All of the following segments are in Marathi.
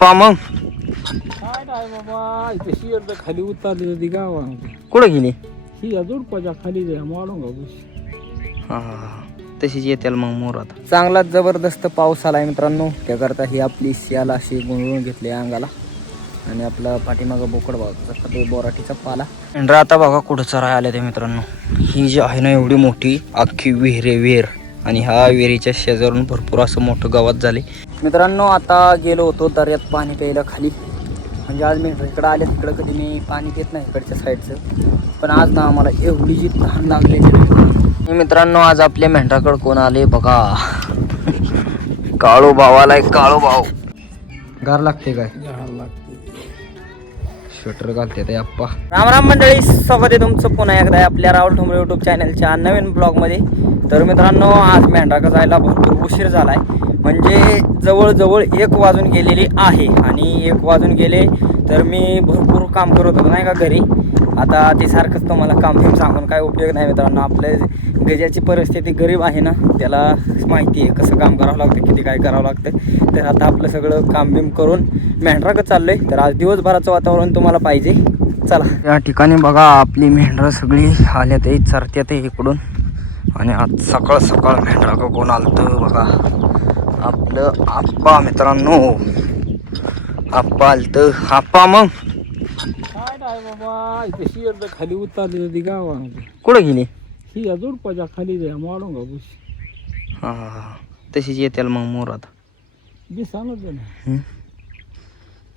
मग काय नाही बाबा, इथे शियर तर खाली उतरली होती गावामध्ये. कुठं गेली? ही जोडपाच्या खाली जाय मालूम का बस. हा तशीच येतील मग मोर. आता चांगलाच जबरदस्त पाऊस आलाय मित्रांनो. त्याकरता ही आपली सियाला अशी गुंडळून घेतली अंगाला आणि आपला पाठीमागं बोकड बघा ते बोराटीचा पाला. आणि आता बघा कुठं चराय आले ते मित्रांनो. ही जी आहे ना एवढी मोठी अख्खी विहीर आणि ह्या विहिरीच्या शेजारून भरपूर असं मोठं गावात झाले मित्रांनो. आता गेलो होतो दर्यात पाणी प्यायला खाली. म्हणजे आज मी इकडं आले, तिकडं कधी मी पाणी पित नाही इकडच्या साईडचं. पण आज ना आम्हाला एवढी जी तहान लागलेली मित्रांनो. आज आपल्या मेंढराकडं कोण आले बघा. काळू भाव आलाय, काळू भाव. गार लागते काय? स्वेटर घालते ते आप्पा. राम राम मंडळी, स्वागत आहे तुमचं पुन्हा एकदा आपल्या राहुल ठोंबरे यूट्यूब चॅनलच्या नवीन ब्लॉगमध्ये. तर मित्रांनो आज मेंढराकडं जायला भरपूर उशीर झालाय. म्हणजे जवळजवळ 1 वाजून गेलेली आहे. आणि 1 वाजून गेले तर मी भरपूर काम करत होतो नाही का घरी. आता ते सारखंच तुम्हाला काम सांगून काय उपयोग नाही मित्रांनो. आपल्या गजाची परिस्थिती गरीब आहे ना, त्याला माहिती आहे कसं काम करावं लागतं, किती काय करावं लागतं. तर आता आपलं सगळं काम बिम करून मेंढराकडं चाललो आहे. तर आज दिवसभराचं वातावरण तुम्हाला पाहिजे. चला या ठिकाणी बघा आपली मेंढरं सगळी आल्यात आहे, चरत्यात आहे इकडून. आणि आज सकाळ सकाळ मेंढराकडं कोण आलतं बघा. आपलं आप्पा मित्रांनो. आप्पा आलतं. आप्पा मग काय नाही बाबा, इथे शियर तर खाली उतरली होती गावामध्ये. कुठं गेली? ही जोडपाच्या खाली जाय मालूम का बस. हा तशीच येतील मग मोर. आता दिसानच ना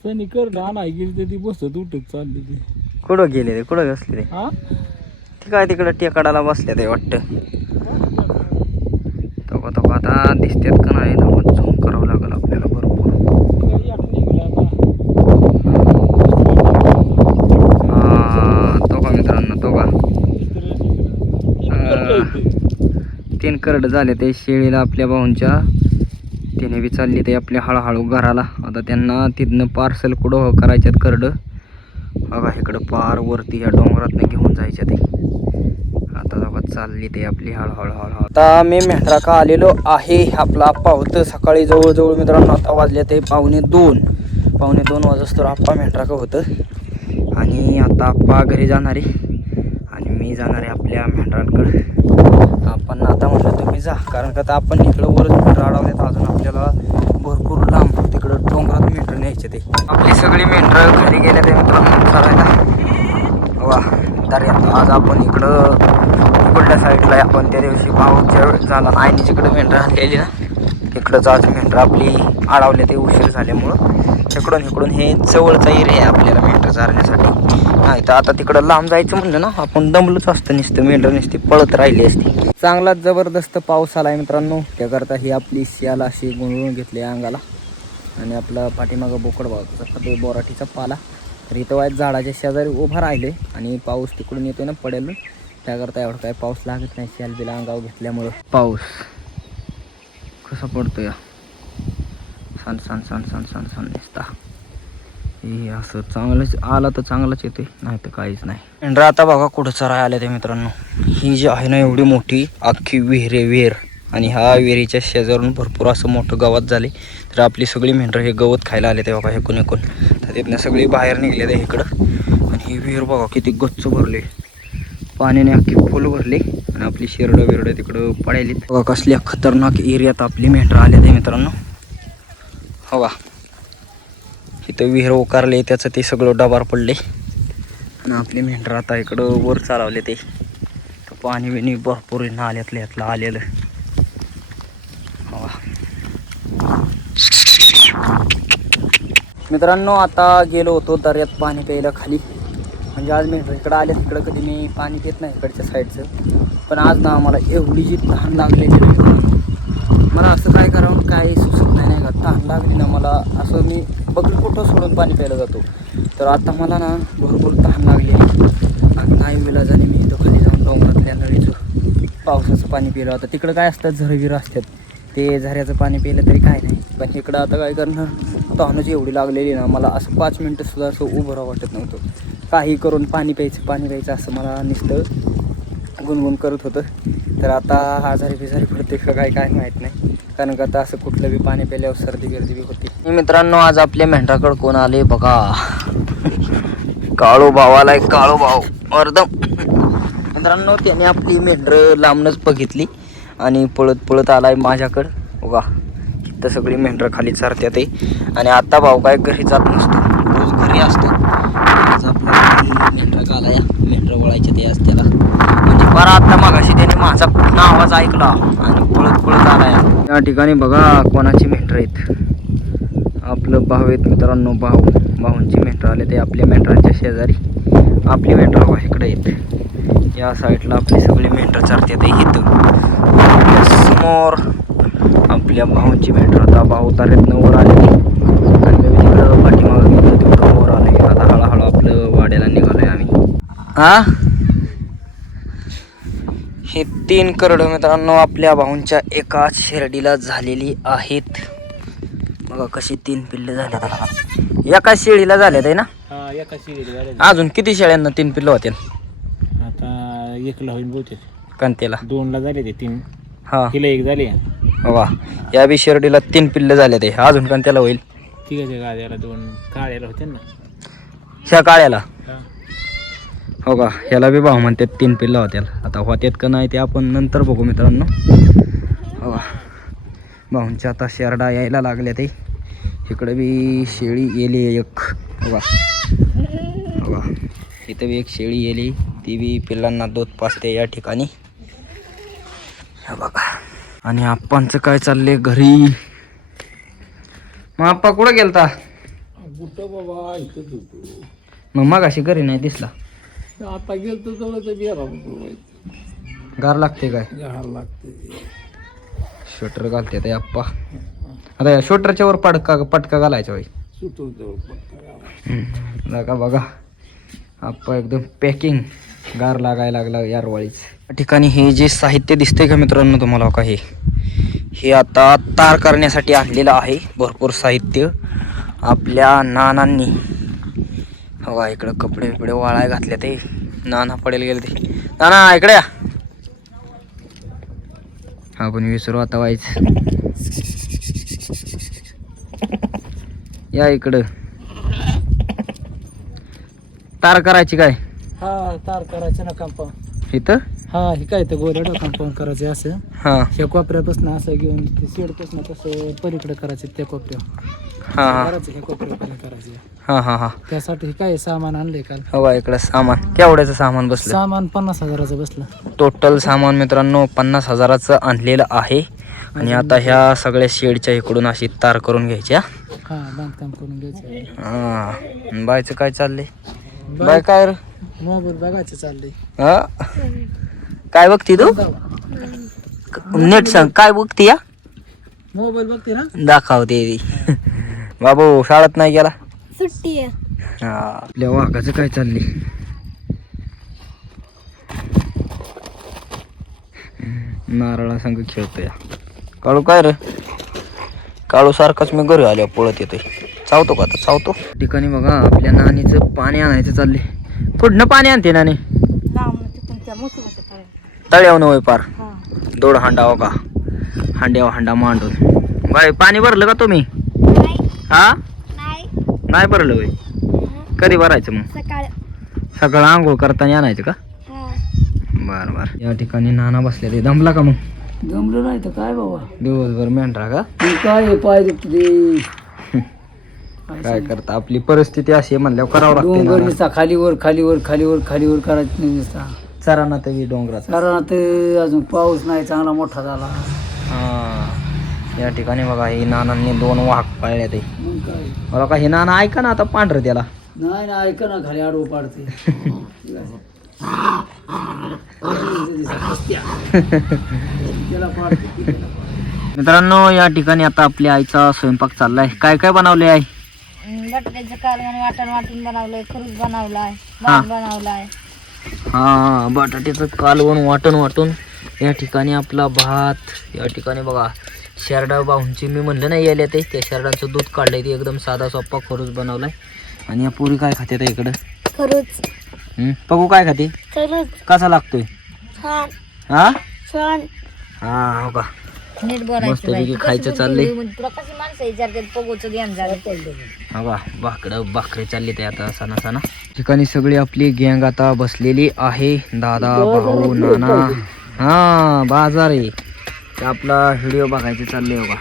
सनी कर राहणार गेली तर ती बसत उठत चालली ती. कुठं गेले रे? कुठं बसले रे? हा ते काय तिकडं टेकाडाला बसले ते वाटतं. तो आता दिसतात का नाही ना, मग झूम करावं लागेल आपल्याला भरपूर. तो का मित्रांनो, तो का 3 करड झाले ते शेळीला आपल्या भाऊंच्या. त्याने बी चालली ते आपल्या हळूहळू घराला. आता त्यांना तिथनं पार्सल कुठं करायच्यात करड बघा. इकडं पार वरती ह्या डोंगरातनं घेऊन जायच्या ते. आता बघा चालली ते आपली हळूहळू. आता मी मेंढराका आलेलो आहे. आपला आप्पा होतं सकाळी जवळजवळ मित्रांनो. आता वाजले ते 1:45 वाजता आप्पा मेंढराका होतं. आणि आता आप्पा घरी जाणार आहे आणि मी जाणार आहे आपल्या मेंढरांकडं. आपण आता म्हणलं तुम्ही जा, कारण का आता आपण इकडं वरच मेंढरं अडवलेत. अजून आपल्याला भरपूर लांब तिकडं डोंगरात मेंढरं न्यायचे ते. आपली सगळी मेंढरं घरी गेले ते मित्रांनो चरायला वा दर्यात. आज आपण इकडं इकडल्या साईडला आपण त्या दिवशी भाऊच्या झाला आईनीच्याकडे मेंढरं आणलेली ना, इकडंच आज मेंढरं आपली अडवले ते उशीर झाल्यामुळं. इकडून हे जवळचा एरिया आहे आपल्याला मेंढरं चारण्यासाठी. नाही तर आता तिकडं लांब जायचं म्हणलं ना आपण दमलंच असतं. नुसतं मेंढरं नुसती पळत राहिली असती. चांगलाच जबरदस्त पाऊस आलाय मित्रांनो. त्याकरता ही आपली सियाला अशी गुंडळून घेतली अंगाला आणि आपला पाठीमागं बोकड बघा ते बोराटीचा पाला. तर इथं वाईट झाडाच्या शेजारी उभा राहिले आणि पाऊस तिकडून येतोय ना पडेल. त्याकरता एवढं काय पाऊस लागत नाही सियाल बिला अंगावर घेतल्यामुळं. पाऊस कसा पडतो या सन दिसता. हे असं चांगलंच आला तर चांगलंच येते, नाही तर काहीच नाही. मेंढरं आता बघा कुठं चराय आले ते मित्रांनो. ही जी आहे ना एवढी मोठी अख्खी विहीर आणि ह्या विहिरीच्या शेजारून भरपूर असं मोठं गावात झाले. तर आपली सगळी मेंढरं हे गवत खायला आले ते बघा. हे कोण तर तिथनं सगळी बाहेर निघले ते इकडं. आणि ही विहीर बघा किती गच्च भरले, पाण्याने अख्खी फुल भरली. आणि आपली शेरडं तिकडं पडायली बघा. कसल्या खतरनाक एरियात आपली मेंढरं आले ते मित्रांनो. हो बा इथं विहीर उकारले त्याचं ते सगळं डबार पडले. आणि आपली मेंढरं आता इकडं वर चालवले ते. तर पाणी बिणी भरपूर नाल्यातलं आलेलं. मित्रांनो आता गेलो होतो दर्यात पाणी प्यायला खाली. म्हणजे आज मेंढरं इकडं आले, तिकडं कधी मी पाणी पित नाही इकडच्या साईडचं. पण आज ना आम्हाला एवढी जी तहान लागलेली मला असं काय करावं काय सुचत नाही का. तहान लागली ना मला असं मी बघून कुठं सोडून पाणी प्यायला जातो. तर आता मला ना भरपूर तहान लागली आणि नाही विलाजाने मी इथं खाली जाऊन डोंगरातल्या नळीचं पावसाचं पाणी पिलं. आता तिकडं काय असतात झरगिरं असतात, ते झऱ्याचं पाणी पिलं तरी काय नाही. पण इकडं आता काय करणार, तहानच एवढी लागलेली ना मला असं 5 मिनटंसुद्धा असं उभं राहावं वाटत नव्हतं. काही करून पाणी प्यायचं असं मला नुसतं गुणगुण करत होतं. तर आता आजारी बिजारी पडते का काय माहीत नाही. कारण का आता असं कुठलं बी पाणी प्यायल्यावर सर्दी बिर्दी बी होती. मित्रांनो आज आपल्या मेंढराकडे कोण आले बघा. काळू भाव आलाय, काळू भाव अर्धम. मित्रांनो त्याने आपली मेंढरं लांबनच बघितली आणि पळत पळत आलाय माझ्याकडं बघा. इथं सगळी मेंढरं खाली चरत्यात आहे आणि आता भाऊ काय घरी जात नसतो, रोज घरी असतो. आज आपला मेंढरा आलाय, मेंढरं वळायचे ते आज त्याला. म्हणजे बरं आता मागाशी त्याने माझा पूर्ण आवाज ऐकला आणि पळत पळत आलाय. या ठिकाणी बघा कोणाची मेंढरं आहेत. आपलं भाऊ आहेत मित्रांनो, भाऊंची मेंढरं आले ते आपल्या मेंढरांच्या शेजारी. आपली मेंढरं बघा इकडे आहेत, या साईडला आपली सगळी मेंढरं चरतात इथं. समोर आपल्या भाऊंची मेंढरं. आता भाऊ तारेतनं वर आले आणि मी तिकडं पाठीमागं गेलो तिकडं वर आले. आता हळूहळू आपलं वाड्याला निघालोय आम्ही. हे 3 करडं मित्रांनो आपल्या भाऊंच्या एका शेरडीला झालेली आहेत. बघा कशी 3 पिल्ले झाले एका शेळीला झाल्यात आहे ना. एका शिडीला झाले. अजून किती शेळ्यांना 3 पिल्लं होतील? आता 1ला होईल बहुतेक. कंतेला 2ला झाले ते 3. हा हिला 1 झाले. बघा या बी शेरडीला 3 पिल्ले झाले ते. अजून कंतेला होईल? तिघाच्या गाड्याला 2 काळ्याला होते ना. ह्या काळ्याला हो का. ह्याला बी भाऊ म्हणतात 3 पिल्लं होत्याल. आता होत्यात का नाही ते आपण नंतर बघू मित्रांनो. हो भाऊंच्या आता शेरडा यायला लागल्या ते. इकडे बी शेळी येली एक बघा. बघा इथं बी एक शेळी येली, ती बी पिल्लांना दूध पाजते या ठिकाणी. बघा आणि आप्पांचं काय चाललंय घरी. मग आप्पा कुठं गेलता? कुठं बाबा इथंच होतो. मग अशी घरी नाही दिसला. आता गेलतो जवळ तर बिहार गार लागते काय? घालायला लागते. स्वेटर घालते ते आप्पा. आता या स्वेटरच्या वर पटका घालायचा होय. सुटू जवळ बघा बघा आप्पा एकदम पॅकिंग. गार लागायला लागला यारवाळीच. या ठिकाणी हे जे साहित्य दिसतंय का मित्रांनो तुम्हाला का, हे आता तार करण्यासाठी आणलेलं आहे. भरपूर साहित्य आपल्या नानांनी. बघा इकडं कपडे बिपडे वाळाय घातले ते. नाना पडेल गेले ते. नाना इकडे या. आपण विसरू आता व्हायचं. या इकडं. तार करायची काय? हा तार करायचं ना कंपाऊंड इथं. हा हे काय तर गोऱ्याला कंपाऊंड करायचं असं. हा ह्या कोपऱ्यापासून असं घेऊन ते शेडपासून तसं पलीकडे करायचं त्या कोपऱ्यावर. हा हा करायचं ह्या कोपऱ्यापर्यंत करायचं. हा हा हा. त्यासाठी हे काय सामान आणलंय काल. हवा इकडं सामान केवढ्याचं सामान बसलं? सामान 50,000चं बसलं. टोटल सामान मित्रांनो 50,000चं आणलेलं आहे. आणि आता ह्या सगळ्या शेडच्या इकडून अशी तार करून घ्यायच्या. हा बांधकाम करून घ्यायचं. हा बायचं काय चाललंय? बाय काय रे? मोबाईल बघायचं चाललंय. हा काय बघती तू? नेट सांग काय बघती या? मोबाईल बघते ना. दाखवते बाबू शाळेत नाही गेला. सुट्टी आहे. हा आपल्या वाघाचं काय चाललंय? नारळा संग खेळतोय. काळू काय रे? काळू सारखाच मी घरी आल्या पळत येतोय. चावतो का आता? चावतो. ठिकाणी बघा आपल्या नानीचं पाणी आणायचं चाललंय. कुठनं पाणी आणते नानी? तळ्यावनं होय पार. दोड हांडा हो का. हांड्यावर हांडा मांडून. बाय पाणी भरलं का तुम्ही? हा नाही भरलं होय. कधी भरायचं मग? सकाळ आंघोळ करताना आणायचं का? बर बर. या ठिकाणी नाना बसले ते. दमला का मग? जमलं नाही तर काय बाबा. दिवसभर मेंढरा का? काय पाय दुखते. काय करता आपली परिस्थिती अशी आहे म्हणल्यावर करावं लागतं. डोंगर खालीवर खालीवर खालीवर खालीवर करायचं नाही नुसता. चराना तरी डोंगरात. कारण आता अजून पाऊस नाही चांगला मोठा झाला. हा या ठिकाणी बघा हे नानांनी 2 वाघ पाळले ते. मग काय मला का हे नाना ऐका ना आता पांढरं त्याला. नाही ना ऐका ना खाली आडवं पाडते. त्याला पाडते. मित्रांनो या ठिकाणी आता आपल्या आईचा स्वयंपाक चाललाय. काय काय बनवले आहे? बटाट्याचं कालवण वाटण वाटून बनवलंय, खरूज बनवलाय, भात बनवलाय. हा बटाट्याचं कालवण वाटण वाटून. या ठिकाणी आपला भात. या ठिकाणी बघा शेरडा भाऊंची मी म्हणलं नाही यायला ते. त्या शेरडांचं दूध काढलंय ते एकदम साधा सोपा खरूज बनवलाय. आणि या पुरी काय खाते त्या इकडं? खरूज. बघू काय खाते? खरूज कसा लागतोय? छान हा छान. हा हो का. नीट बोलायचं मस्तपैकी बाई. तू कशी खायचं बोलली चाललंय. एवढी म्हणजे तुला कशी माणसं विचारतात पगोचं ज्ञान झालं हा बा भाकडं भाकरी चालली ते आता सणा ठिकाणी सगळी आपली गँग आता बसलेली आहे. दादा भाऊ नाना हा बाजार आहे ते आपला व्हिडिओ बघायचे चालले बघा.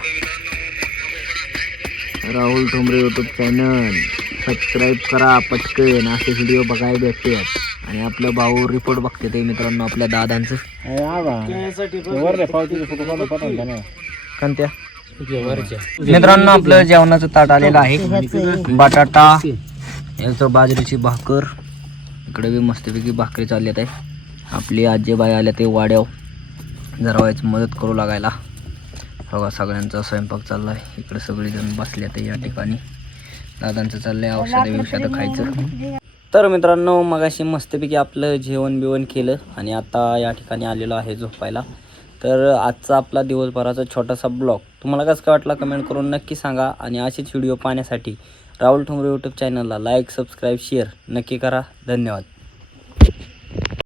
Rahul Thombare YouTube channel subscribe करा पटकन, असे व्हिडिओ बघायला भेटतात. आणि आपलं भाऊ रिपोर्ट बघते ते मित्रांनो आपल्या दादांचं कोणत्या मित्रांनो आपलं जेवणाचं ताट आलेलं आहे. बटाटा याचं बाजरीची भाकर, इकडे बी मस्तपैकी भाकरी चालल्यात आहे. आपली आजीबाई आल्या ते वाड्याव जरा व्हायचं मदत करू लागायला. बघा सगळ्यांचा स्वयंपाक चालला आहे. इकडे सगळेजण बसल्यात या ठिकाणी. दादांचं चाललंय औषधं खायचं. तर मित्रांनो मगाशी मस्तपैकी आपलं जेवण बिवण केलं आणि आता या ठिकाणी आलेलो आहे झोपायला. तर आजचा आपला दिवसभराचा छोटासा ब्लॉग तुम्हाला कसं काय वाटला कमेंट करून नक्की सांगा. आणि असेच व्हिडिओ पाहण्यासाठी राहुल ठोंबरे यूट्यूब चॅनलला लाईक सबस्क्राईब शेअर नक्की करा. धन्यवाद.